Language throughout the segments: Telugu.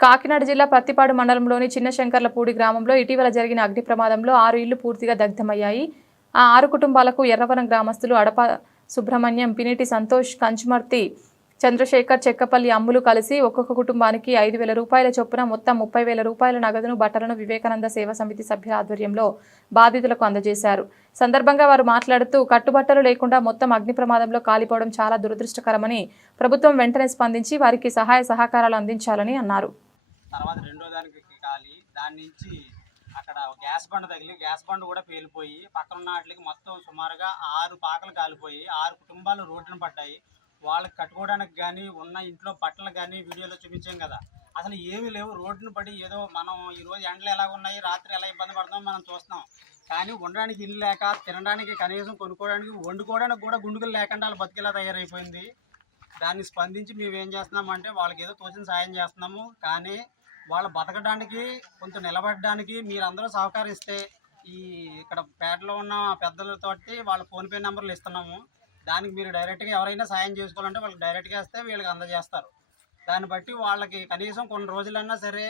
కాకినాడ జిల్లా ప్రత్తిపాడు మండలంలోని చిన్నశంకర్లపూడి గ్రామంలో ఇటీవల జరిగిన అగ్ని ప్రమాదంలో ఆరు ఇళ్ళు పూర్తిగా దగ్ధమయ్యాయి. ఆ ఆరు కుటుంబాలకు ఎర్రవరం గ్రామస్తులు అడప సుబ్రహ్మణ్యం పినిటి సంతోష్ కంచుమర్తి చంద్రశేఖర్ చెక్కపల్లి అమ్ములు కలిసి ఒక్కొక్క కుటుంబానికి ఐదు వేల రూపాయల చొప్పున మొత్తం ముప్పై వేల రూపాయల నగదును బట్టలను వివేకానంద సేవా సమితి సభ్యుల ఆధ్వర్యంలో బాధితులకు అందజేశారు. సందర్భంగా వారు మాట్లాడుతూ కట్టుబట్టలు లేకుండా మొత్తం అగ్ని ప్రమాదంలో కాలిపోవడం చాలా దురదృష్టకరమని ప్రభుత్వం వెంటనే స్పందించి వారికి సహాయ సహకారాలు అందించాలని అన్నారు. తర్వాత రెండో దానికి కాలి. దాని నుంచి అక్కడ గ్యాస్ బండ తగిలి గ్యాస్ బండ కూడా పేలిపోయి పక్కన ఉన్న వాటికి మొత్తం సుమారుగా ఆరు పాకలు కాలిపోయి ఆరు కుటుంబాలు రోడ్డున పడ్డాయి. వాళ్ళకి కట్టుకోవడానికి కానీ ఉన్న ఇంట్లో బట్టలు కానీ వీడియోలో చూపించాం కదా. అసలు ఏమీ లేవు. రోడ్డున పడి ఏదో మనం ఈరోజు ఎండలు ఎలా ఉన్నాయి రాత్రి ఎలా ఇబ్బంది పడతామో మనం చూస్తున్నాం. కానీ ఉండడానికి ఇల్లు లేక తినడానికి కనీసం కొనుక్కోవడానికి వండుకోవడానికి కూడా గుండుకలు లేకుండా వాళ్ళు బతికేలా తయారైపోయింది. దాన్ని స్పందించి మేము ఏం చేస్తున్నామంటే వాళ్ళకి ఏదో తోచిన సాయం చేస్తున్నాము. కానీ వాళ్ళు బతకడానికి కొంత నిలబడడానికి మీరందరూ సహకరిస్తే ఈ ఇక్కడ పేటలో ఉన్న పెద్దలతోటి వాళ్ళ ఫోన్పే నెంబర్లు ఇస్తున్నాము. దానికి మీరు డైరెక్ట్గా ఎవరైనా సాయం చేసుకోవాలంటే వాళ్ళకి డైరెక్ట్గా ఇస్తే వీళ్ళకి అందజేస్తారు. దాన్ని బట్టి వాళ్ళకి కనీసం కొన్ని రోజులన్నా సరే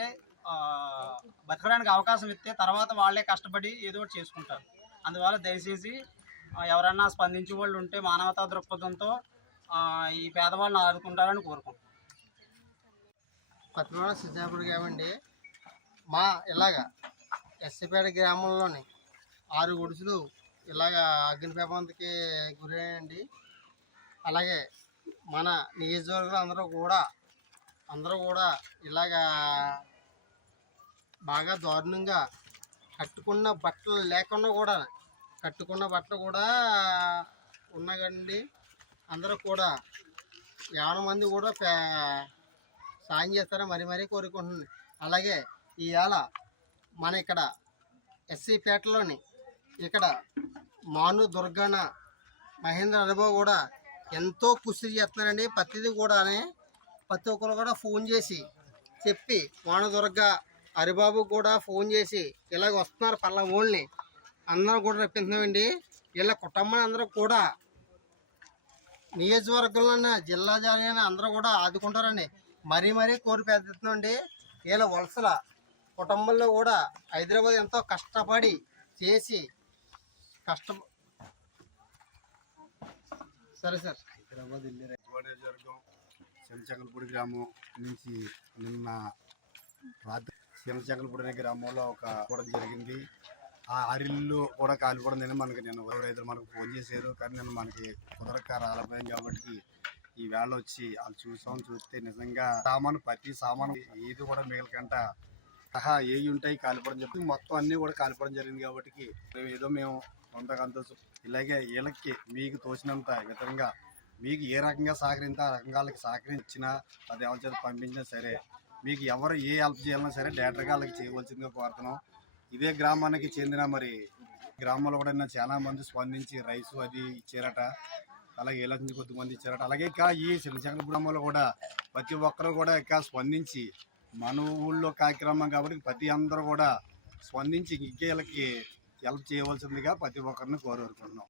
బతకడానికి అవకాశం ఇస్తే తర్వాత వాళ్ళే కష్టపడి ఏదో ఒకటి చేసుకుంటారు. అందువల్ల దయచేసి ఎవరన్నా స్పందించే వాళ్ళు ఉంటే మానవతా దృక్పథంతో ఈ పేదవాళ్ళని ఆదుకుంటారని కోరుకుంటున్నాను పత్తిపాడు సిద్ధాపురి కావండి మా ఇలాగా ఎస్సీపేట గ్రామంలోని ఆరు గుడిసెలు ఇలాగా అగ్నిపేపంతకి గురయ్యండి అలాగే మన నియోజకవర్గంలో అందరూ కూడా అందరూ కూడా ఇలాగా బాగా దారుణంగా కట్టుకున్న బట్టలు లేకుండా కూడా కట్టుకున్న బట్టలు కూడా ఉన్నాయండి. అందరూ కూడా యావన మంది కూడా పే- సాయం చేస్తారని మరీ మరీ కోరుకుంటుంది అలాగే ఇవాళ మన ఇక్కడ ఎస్సీపేటలోని ఇక్కడ మాను దుర్గణ మహేంద్ర అనుభవ్ కూడా ఎంతో కృషి చేస్తున్నారండి. ప్రతిదీ కూడా ప్రతి ఒక్కరు కూడా ఫోన్ చేసి చెప్పి మాను దుర్గ హరిబాబు కూడా ఫోన్ చేసి ఇలాగ వస్తున్నారు పల్ల ఊళ్ళని అందరూ కూడా రప్పిస్తున్నామండి వీళ్ళ కుటుంబాన్ని అందరూ కూడా నియోజకవర్గంలో జిల్లా జారీన అందరూ కూడా ఆదుకుంటారండి. మరీ మరీ కోరి పెడుతున్నాండి వీళ్ళ వలసల కుటుంబంలో కూడా హైదరాబాద్ ఎంతో కష్టపడి చేసి కష్ట సరే సార్. హైదరాబాద్ వెళ్ళి నియోజకవర్గం శివచంగలపూడి గ్రామం నుంచి నిన్న రాత్రి శివచంగలపూడి అనే గ్రామంలో ఒక కూడా జరిగింది. ఆ అరిల్లు కూడా కాలిపోవడం మనకి నేను రైతులు మనకు ఫోన్ చేశారు కానీ నిన్న మనకి కుదరక రాలపోయాం కాబట్టి ఈ వేళ వచ్చి వాళ్ళు చూసాం చూస్తే నిజంగా సామాను ప్రతి సామాను ఏది కూడా మిగలకంట. సహా ఏవి ఉంటాయి కాలిపోవడం చెప్పి మొత్తం అన్నీ కూడా కాలిపోవడం జరిగింది కాబట్టి ఏదో మేము కొంతకంత ఇలాగే వీళ్ళకి మీకు తోచినంత విధంగా మీకు ఏ రకంగా సహకరింత ఆ రకంగా సహకరించినా అది ఎవరి చేత పంపించినా సరే మీకు ఎవరు ఏ హెల్ప్ చేయాలన్నా సరే డైరెక్ట్గా వాళ్ళకి చేయవలసిందిగా కోరుతున్నాం. ఇదే గ్రామానికి చెందిన మరి గ్రామంలో కూడా చాలా మంది స్పందించి రైసు అది ఇచ్చారట. అలాగే ఇలా నుంచి కొద్దిమంది ఇచ్చారట. అలాగే ఇంకా ఈ శివశంకర కూడా ప్రతి ఒక్కరు కూడా ఇంకా స్పందించి మన ఊళ్ళో కార్యక్రమం కాబట్టి ప్రతి అందరూ కూడా స్పందించి ఇంకేళ్ళకి హెల్ప్ చేయవలసిందిగా ప్రతి ఒక్కరిని కోరుకుంటున్నాం.